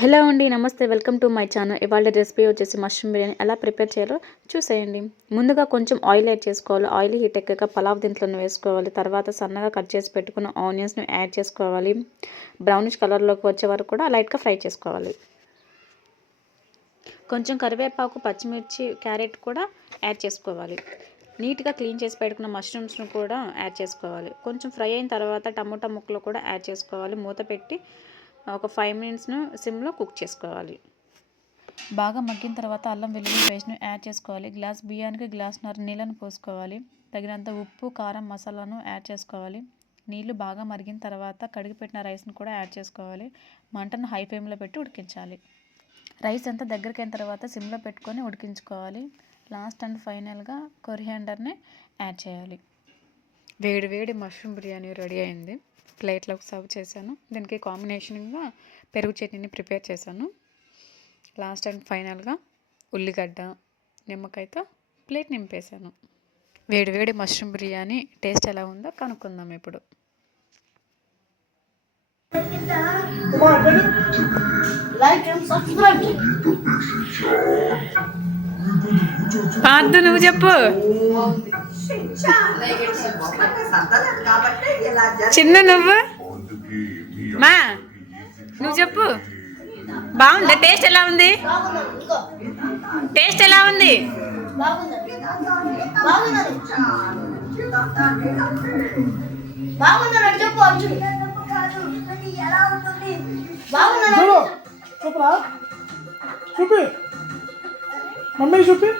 Hello అండి, నమస్తే. Welcome to my channel. ఇవాళ రెసిపీ వచ్చేసి మష్రూమ్ బిర్యానీ ఎలా ప్రిపేర్ చేయాలో చూసేయండి. ముందుగా కొంచెం ఆయిల్ యాడ్ చేసుకోవాలి. ఆయిల్ హీట్ ఎక్కాక పలావ్ దినుసులను వేసుకోవాలి. తర్వాత సన్నగా కట్ చేసి పెట్టుకున్న ఆనియన్స్ని యాడ్ చేసుకోవాలి. బ్రౌనిష్ కలర్లోకి వచ్చే వరకు కూడా లైట్గా ఫ్రై చేసుకోవాలి. కొంచెం కరివేపాకు, పచ్చిమిర్చి, క్యారెట్ కూడా యాడ్ చేసుకోవాలి. నీట్గా క్లీన్ చేసి పెట్టుకున్న మష్రూమ్స్ను కూడా యాడ్ చేసుకోవాలి. కొంచెం ఫ్రై అయిన తర్వాత టమోటా ముక్కలు కూడా యాడ్ చేసుకోవాలి. మూత పెట్టి ఒక 5 మినిట్స్ను సిమ్లో కుక్ చేసుకోవాలి. బాగా మగ్గిన తర్వాత అల్లం వెల్లుల్లి పేస్ట్ను యాడ్ చేసుకోవాలి. గ్లాస్ బియ్యానికి గ్లాసున్నర నీళ్ళను పోసుకోవాలి. తగినంత ఉప్పు, కారం, మసాలాను యాడ్ చేసుకోవాలి. నీళ్లు బాగా మరిగిన తర్వాత కడిగి పెట్టిన రైస్ను కూడా యాడ్ చేసుకోవాలి. మంటను హై ఫ్లేమ్లో పెట్టి ఉడికించాలి. రైస్ అంతా దగ్గరికి అయిన తర్వాత సిమ్లో పెట్టుకొని ఉడికించుకోవాలి. లాస్ట్ అండ్ ఫైనల్గా కొరియాండర్ని యాడ్ చేయాలి. వేడి వేడి మష్రూమ్ బిర్యానీ రెడీ అయింది. ప్లేట్లోకి సర్వ్ చేశాను. దీనికి కాంబినేషన్గా పెరుగు చట్నీని ప్రిపేర్ చేశాను. లాస్ట్ అండ్ ఫైనల్గా ఉల్లిగడ్డ, నిమ్మకాయతో ప్లేట్ నింపేశాను. వేడి వేడి మష్రూమ్ బిర్యానీ టేస్ట్ ఎలా ఉందో కనుక్కుందాం ఇప్పుడు. పార్దు నువ్వు చెప్పు. చిన్న నువ్వు మా నువ్వు చెప్పు. బాగుందా? టేస్ట్ ఎలా ఉంది? టేస్ట్ ఎలా ఉంది? చూపి మమ్మీ చూపి